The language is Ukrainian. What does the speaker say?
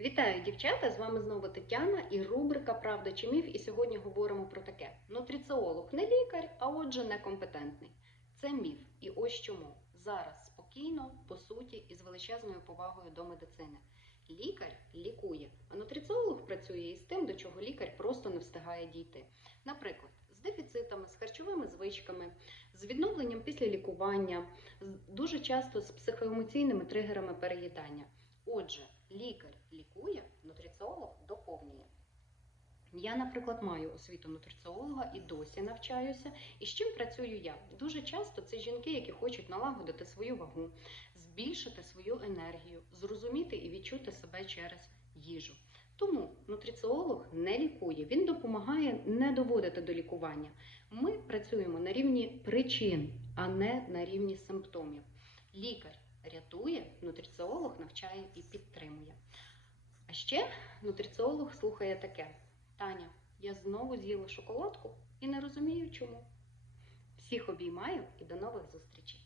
Вітаю, дівчата! З вами знову Тетяна і рубрика Правда чи міф. І сьогодні говоримо про таке: нутриціолог не лікар, а отже, некомпетентний. Це міф. І ось чому зараз спокійно, по суті, і з величезною повагою до медицини. Лікар лікує, а нутриціолог працює із тим, до чого лікар просто не встигає дійти. Наприклад, з дефіцитами, з харчовими звичками, з відновленням після лікування, дуже часто з психоемоційними тригерами переїдання. Отже, лікар лікує, нутриціолог доповнює. Я, наприклад, маю освіту нутриціолога і досі навчаюся. І з чим працюю я? Дуже часто це жінки, які хочуть налагодити свою вагу, збільшити свою енергію, зрозуміти і відчути себе через їжу. Тому нутриціолог не лікує, він допомагає не доводити до лікування. Ми працюємо на рівні причин, а не на рівні симптомів. Лікар рятує, нутриціолог навчає і підтримує. А ще нутриціолог слухає таке: Таня, я знову з'їла шоколадку і не розумію чому. Всіх обіймаю і до нових зустрічей!